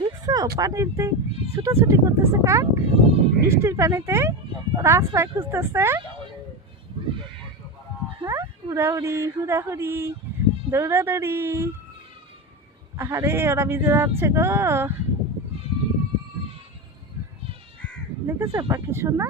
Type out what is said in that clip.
দেখছো পানিতে ছুটোছুটি করতেছে কাক, বৃষ্টির পানিতে ওরা আশ্রয় খুঁজতেছে। হ্যাঁ, হুড়াহুড়ি হুড়াহুড়ি দৌড়াদৌড়ি। আহারে ওরা ভিজে যাচ্ছে গো। দেখেছো পাখি সোনা?